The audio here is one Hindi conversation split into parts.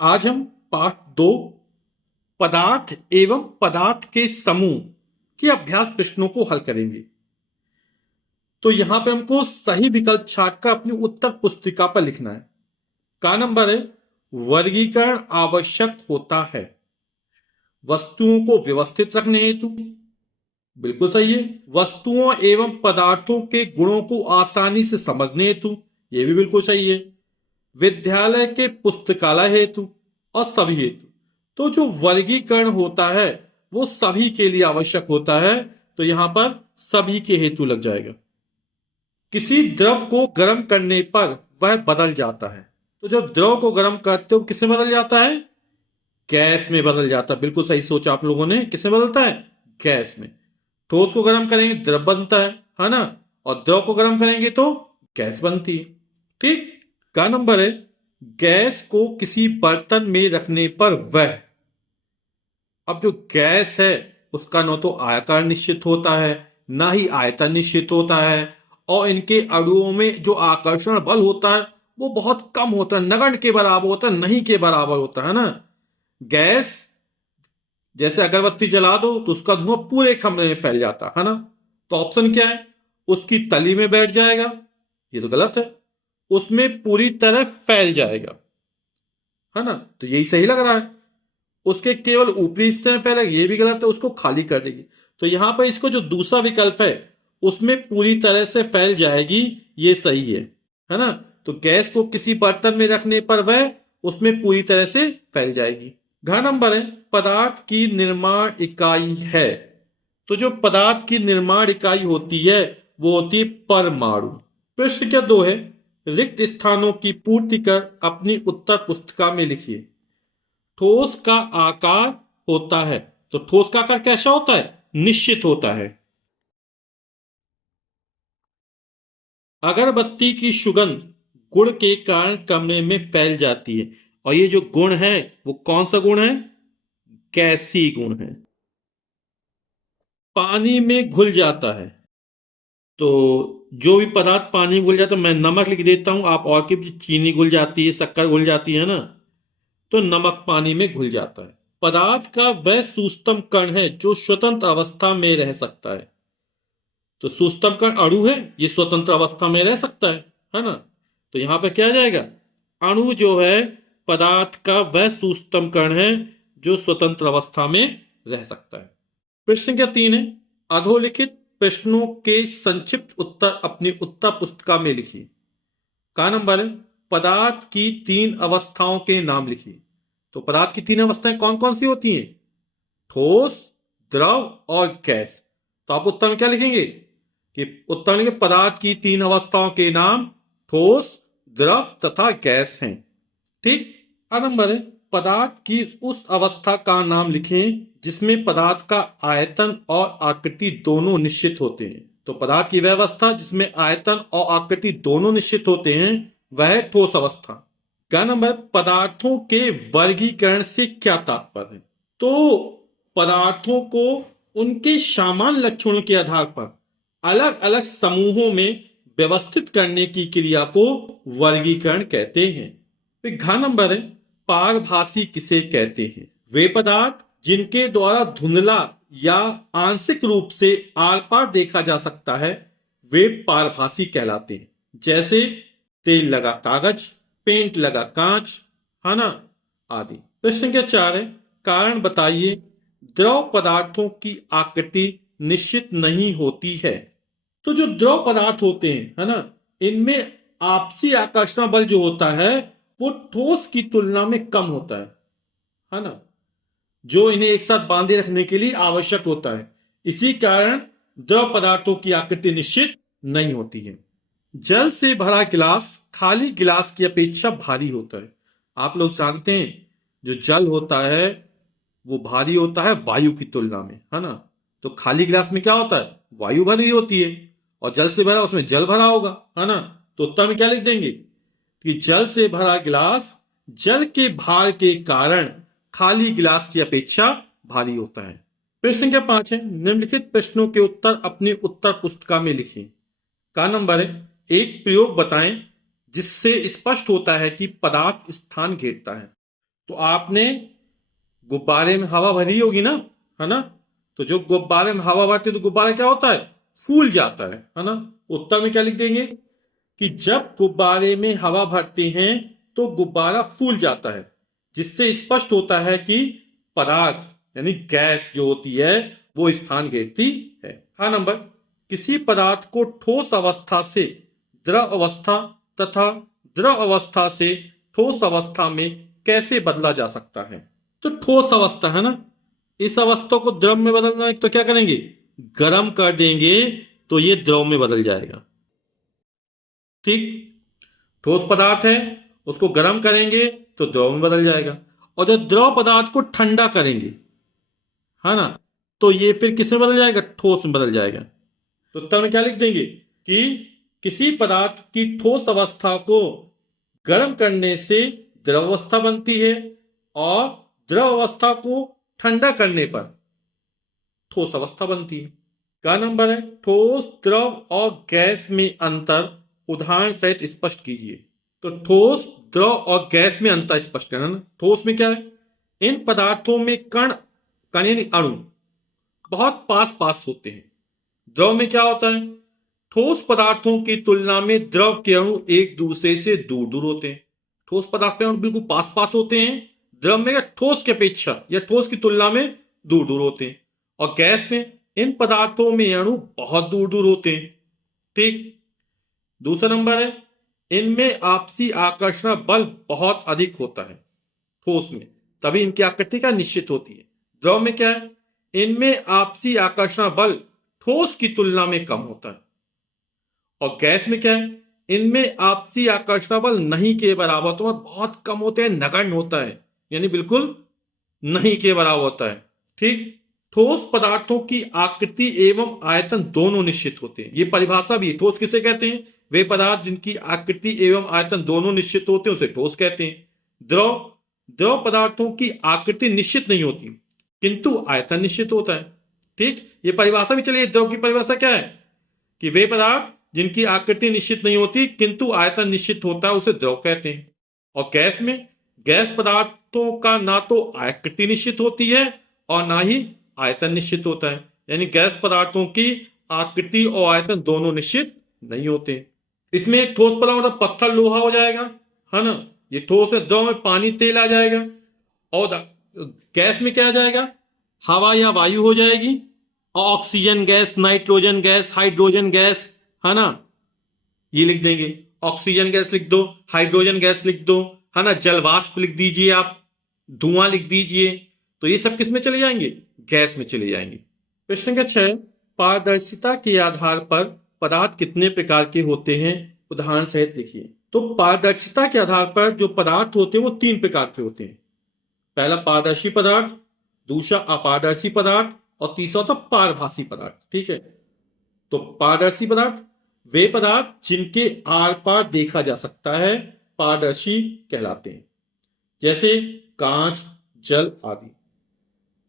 आज हम पाठ 2 पदार्थ एवं पदार्थ के समूह के अभ्यास प्रश्नों को हल करेंगे। तो यहां पे हमको सही विकल्प छांटकर अपनी उत्तर पुस्तिका पर लिखना है। का नंबर है वर्गीकरण आवश्यक होता है वस्तुओं को व्यवस्थित रखने हेतु। बिल्कुल सही है। वस्तुओं एवं पदार्थों के गुणों को आसानी से समझने हेतु। यह भी बिल्कुल सही है। विद्यालय के पुस्तकालय हेतु और सभी हेतु। तो जो वर्गीकरण होता है वो सभी के लिए आवश्यक होता है, तो यहां पर सभी के हेतु लग जाएगा। किसी द्रव को गर्म करने पर वह बदल जाता है। तो जब द्रव को गर्म करते हो किसमें बदल जाता है? गैस में बदल जाता है। बिल्कुल सही सोचा आप लोगों ने। किसमें बदलता है? गैस में। ठोस को गर्म करेंगे द्रव बनता है ना, और द्रव को गर्म करेंगे तो गैस बनती है। ठीक। का नंबर है गैस को किसी बर्तन में रखने पर वह। अब जो गैस है उसका न तो आकार निश्चित होता है ना ही आयतन निश्चित होता है, और इनके अणुओं में जो आकर्षण बल होता है वो बहुत कम होता है, नगण्य के बराबर होता है, नहीं के बराबर होता है ना। गैस जैसे अगरबत्ती जला दो तो उसका धुआं पूरे कमरे में फैल जाता है ना। तो ऑप्शन क्या है? उसकी तली में बैठ जाएगा, ये तो गलत है। उसमें पूरी तरह फैल जाएगा, है ना, तो यही सही लग रहा है। उसके केवल ऊपरी हिस्से में फैलेगा, ये भी गलत है, उसको खाली कर देगी। तो यहां पर इसको जो दूसरा विकल्प है उसमें पूरी तरह से फैल जाएगी, ये सही है ना। तो गैस को किसी बर्तन में रखने पर वह उसमें पूरी तरह से फैल जाएगी। घ नंबर है पदार्थ की निर्माण इकाई है। तो जो पदार्थ की निर्माण इकाई होती है वो होती है परमाणु। प्रश्न क्या 2 है रिक्त स्थानों की पूर्ति कर अपनी उत्तर पुस्तिका में लिखिए। ठोस का आकार होता है। तो ठोस का आकार कैसा होता है? निश्चित होता है। अगरबत्ती की सुगंध गुण के कारण कमरे में फैल जाती है, और ये जो गुण है वो कौन सा गुण है? गैसीय गुण है। पानी में घुल जाता है। तो जो भी पदार्थ पानी में घुल जाता है, मैं नमक लिख देता हूं, आप और की भी चीनी घुल जाती है, शक्कर घुल जाती है ना, तो नमक पानी में घुल जाता है। पदार्थ का वह सूक्ष्म कण है जो स्वतंत्र अवस्था में रह सकता है। तो सूक्ष्म कण अणु है, ये स्वतंत्र अवस्था में रह सकता है ना। तो यहां पे क्या आ जाएगा? अणु जो है पदार्थ का वह सूक्ष्म कण है जो स्वतंत्र अवस्था में रह सकता है। प्रश्न क्या 3 है अधोलिखित प्रश्नों के संक्षिप्त उत्तर अपनी उत्तर पुस्तिका में लिखिए। का नंबर है पदार्थ की 3 अवस्थाओं के नाम लिखिए। तो पदार्थ की 3 अवस्थाएं कौन कौन सी होती हैं? ठोस, द्रव और गैस। तो आप उत्तर में क्या लिखेंगे कि उत्तर में पदार्थ की 3 अवस्थाओं के नाम ठोस, द्रव तथा गैस हैं। ठीक। नंबर है पदार्थ की उस अवस्था का नाम लिखें जिसमें पदार्थ का आयतन और आकृति दोनों निश्चित होते हैं। तो पदार्थ की वह अवस्था जिसमें आयतन और आकृति दोनों निश्चित होते हैं वह है ठोस अवस्था। क्या नंबर पदार्थों के वर्गीकरण से क्या तात्पर्य है? तो पदार्थों को उनके सामान्य लक्षणों के आधार पर अलग अलग समूहों में व्यवस्थित करने की क्रिया को वर्गीकरण कहते हैं। फिर घ नंबर है पारभासी किसे कहते हैं? वे पदार्थ जिनके द्वारा धुंधला या आंशिक रूप से आर पार देखा जा सकता है वे पारभासी कहलाते हैं। जैसे तेल लगा कागज, पेंट लगा कांच, है ना, आदि। प्रश्न क्या 4 है कारण बताइए द्रव पदार्थों की आकृति निश्चित नहीं होती है। तो जो द्रव पदार्थ होते हैं, है ना, इनमें आपसी आकर्षण बल जो होता है वो ठोस की तुलना में कम होता है ना, जो इन्हें एक साथ बांधे रखने के लिए आवश्यक होता है। इसी कारण द्रव पदार्थों की आकृति निश्चित नहीं होती है। जल से भरा गिलास खाली गिलास की अपेक्षा भारी होता है। आप लोग जानते हैं जो जल होता है वो भारी होता है वायु की तुलना में, है ना। तो खाली गिलास में क्या होता है? वायु भरी होती है, और जल से भरा उसमें जल भरा होगा, है ना। तो उत्तर में क्या लिख देंगे कि जल से भरा गिलास जल के भार के कारण खाली गिलास की अपेक्षा भारी होता है। प्रश्न क्या 5 है निम्नलिखित प्रश्नों के उत्तर अपनी उत्तर पुस्तिका में लिखिए। का नंबर है एक प्रयोग बताएं जिससे स्पष्ट होता है कि पदार्थ स्थान घेरता है। तो आपने गुब्बारे में हवा भरी होगी ना, है ना। तो जो गुब्बारे में हवा भरती है तो गुब्बारा क्या होता है, फूल जाता है ना। उत्तर में क्या लिख देंगे कि जब गुब्बारे में हवा भरते हैं तो गुब्बारा फूल जाता है, जिससे स्पष्ट होता है कि पदार्थ यानी गैस जो होती है वो स्थान घेरती है। हाँ नंबर, किसी पदार्थ को ठोस अवस्था से द्रव अवस्था तथा द्रव अवस्था से ठोस अवस्था में कैसे बदला जा सकता है। तो ठोस अवस्था है ना, इस अवस्था को द्रव में बदलना है तो क्या करेंगे, गर्म कर देंगे तो ये द्रव में बदल जाएगा। ठीक, ठोस पदार्थ है उसको गर्म करेंगे तो द्रव में बदल जाएगा, और जब द्रव पदार्थ को ठंडा करेंगे, है ना, तो ये फिर किस में बदल जाएगा, ठोस में बदल जाएगा। तो उत्तर में क्या लिख देंगे कि किसी पदार्थ की ठोस अवस्था को गर्म करने से द्रव अवस्था बनती है और द्रव अवस्था को ठंडा करने पर ठोस अवस्था बनती है। क्या नंबर है, ठोस द्रव और गैस में अंतर उदाहरण सहित स्पष्ट कीजिए। तो ठोस द्रव और गैस में अंतर स्पष्ट करना ना। ठोस में क्या है, इन पदार्थों में कण कण यानी अणु बहुत पास पास होते हैं। द्रव में क्या होता है, ठोस पदार्थों की तुलना में द्रव के अणु एक दूसरे से दूर दूर होते हैं। ठोस पदार्थ के अणु बिल्कुल पास पास होते हैं, द्रव में या ठोस की अपेक्षा या ठोस की तुलना में दूर दूर होते हैं। और गैस में इन पदार्थों में अणु बहुत दूर दूर होते हैं। ठीक, दूसरा नंबर है, इनमें आपसी आकर्षण बल बहुत अधिक होता है ठोस में, तभी इनकी आकृति का निश्चित होती है। द्रव में क्या है, इनमें आपसी आकर्षण बल ठोस की तुलना में कम होता है। और गैस में क्या है, इनमें आपसी आकर्षण बल नहीं के बराबर तो बहुत कम होते हैं, नगण्य होता है, यानी बिल्कुल नहीं के बराबर होता है। ठीक, ठोस पदार्थों की आकृति एवं आयतन दोनों निश्चित होते हैं। ये परिभाषा भी है, ठोस किसे कहते हैं, वे पदार्थ जिनकी आकृति एवं आयतन दोनों निश्चित होते हैं उसे ठोस कहते हैं। द्रव द्रव पदार्थों की आकृति निश्चित नहीं होती किंतु आयतन निश्चित होता है। ठीक, ये परिभाषा भी चलिए, द्रव की परिभाषा क्या है कि वे पदार्थ जिनकी आकृति निश्चित नहीं होती किंतु आयतन निश्चित होता है उसे द्रव कहते हैं। और गैस में, गैस पदार्थों का ना तो आकृति निश्चित होती है और ना ही आयतन निश्चित होता है, यानी गैस पदार्थों की आकृति और आयतन दोनों निश्चित नहीं होते। इसमें एक ठोस पदार्थ मतलब पत्थर लोहा हो जाएगा, है ना, ये ठोस है। द्रव में पानी तेल आ जाएगा, और गैस में क्या आ जाएगा, हवा या वायु हो जाएगी, और oxygen gas, nitrogen gas, hydrogen gas, है ना, ये लिख देंगे। ऑक्सीजन गैस लिख दो, हाइड्रोजन गैस लिख दो, है ना, जलवाष्प लिख दीजिए आप, धुआं लिख दीजिए। तो ये सब किस में चले जाएंगे, गैस में चले जाएंगे। प्रश्न संख्या 6, पारदर्शिता के आधार पर पदार्थ कितने प्रकार के होते हैं, उदाहरण सहित लिखिए। तो पारदर्शिता के आधार पर जो पदार्थ होते हैं वो 3 प्रकार के होते हैं। पहला पारदर्शी पदार्थ, दूसरा अपारदर्शी पदार्थ, और तीसरा होता पारभासी पदार्थ। ठीक है, तो पारदर्शी पदार्थ वे पदार्थ जिनके आर पार देखा जा सकता है पारदर्शी कहलाते हैं, जैसे कांच, जल आदि।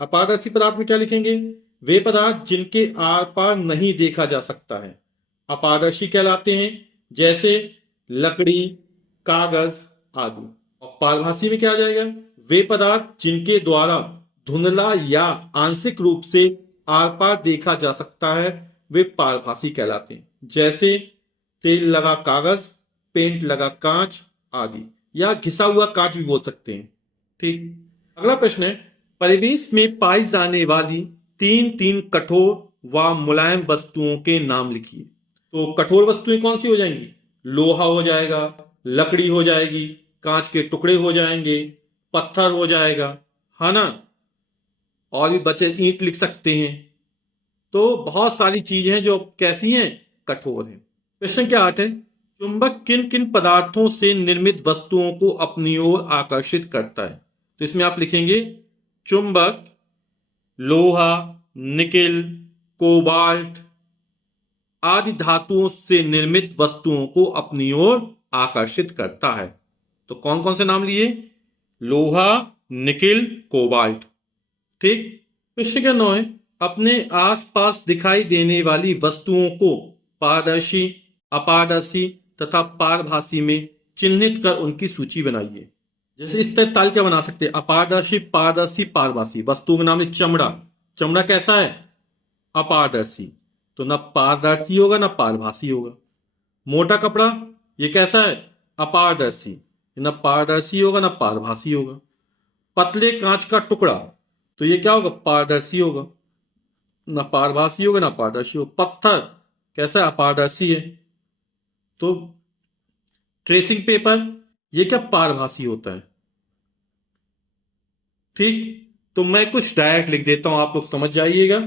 अपारदर्शी पदार्थ में क्या लिखेंगे, वे पदार्थ जिनके आर पार नहीं देखा जा सकता है अपारदर्शी कहलाते हैं, जैसे लकड़ी, कागज आदि। और पारभासी में क्या आ जाएगा, वे पदार्थ जिनके द्वारा धुंधला या आंशिक रूप से आर पार देखा जा सकता है वे पारभासी कहलाते हैं, जैसे तेल लगा कागज, पेंट लगा कांच आदि, या घिसा हुआ कांच भी बोल सकते हैं। ठीक, अगला प्रश्न है, परिवेश में पाई जाने वाली 3 कठोर व मुलायम वस्तुओं के नाम लिखिए। तो कठोर वस्तुएं कौन सी हो जाएंगी, लोहा हो जाएगा, लकड़ी हो जाएगी, कांच के टुकड़े हो जाएंगे, पत्थर हो जाएगा, है ना, और भी बचे ईंट लिख सकते हैं। तो बहुत सारी चीजें हैं जो कैसी हैं, कठोर हैं। प्रश्न क्या 8 है, चुंबक किन किन पदार्थों से निर्मित वस्तुओं को अपनी ओर आकर्षित करता है। तो इसमें आप लिखेंगे चुंबक लोहा, निकेल, कोबाल्ट आदि धातुओं से निर्मित वस्तुओं को अपनी ओर आकर्षित करता है। तो कौन कौन से नाम लिए, लोहा, निकेल, कोबाल्ट। ठीक, प्रश्न क्या 9 है, अपने आसपास दिखाई देने वाली वस्तुओं को पारदर्शी, अपारदर्शी तथा पारभासी में चिन्हित कर उनकी सूची बनाइए। जैसे इस तरह तालिका बना सकते हैं, अपारदर्शी, पारदर्शी, पारभासी। वस्तु के नाम है चमड़ा। चमड़ा कैसा है? अपारदर्शी, तो ना पारदर्शी होगा ना पारभासी होगा। मोटा कपड़ा, ये कैसा है? अपारदर्शी, ना पारदर्शी होगा ना पारभासी होगा। पतले कांच का टुकड़ा, तो ये क्या होगा? पारदर्शी होगा, ना पारभासी होगा ना पारदर्शी होगा। पत्थर कैसा है? अपारदर्शी है। तो ट्रेसिंग पेपर, ये क्या? पारभासी होता है। ठीक, तो मैं कुछ डायरेक्ट लिख देता हूं, आप लोग समझ जाइएगा।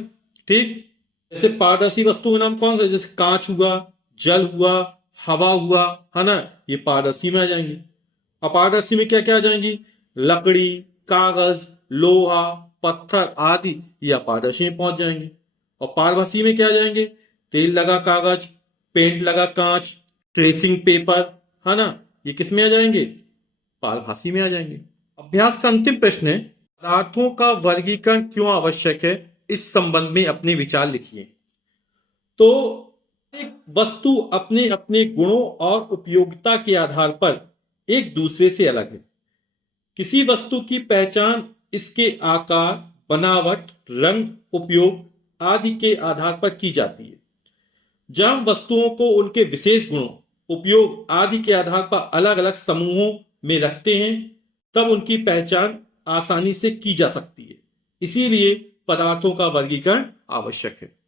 ठीक, जैसे पारदर्शी वस्तु के नाम कौन से? जैसे कांच हुआ, जल हुआ, हवा हुआ, है ना, ये पारदर्शी में आ जाएंगे। अपारदर्शी में क्या क्या आ जाएंगी? लकड़ी, कागज, लोहा, पत्थर आदि, ये अपारदर्शी में पहुंच जाएंगे। और पारभासी में क्या आ जाएंगे? तेल लगा कागज, पेंट लगा कांच, ट्रेसिंग पेपर, है ना, ये किस में आ जाएंगे? पारभासी में आ जाएंगे। अभ्यास का अंतिम प्रश्न है, पदार्थों का वर्गीकरण क्यों आवश्यक है? इस संबंध में अपने विचार लिखिए। तो एक वस्तु अपने अपने गुणों और उपयोगिता के आधार पर एक दूसरे से अलग है। किसी वस्तु की पहचान इसके आकार, बनावट, रंग, उपयोग आदि के आधार पर की जाती है। जब हम वस्तुओं को उनके विशेष गुणों, उपयोग आदि के आधार पर अलग अलग समूहों में रखते हैं, तब उनकी पहचान आसानी से की जा सकती है। इसीलिए पदार्थों का वर्गीकरण आवश्यक है।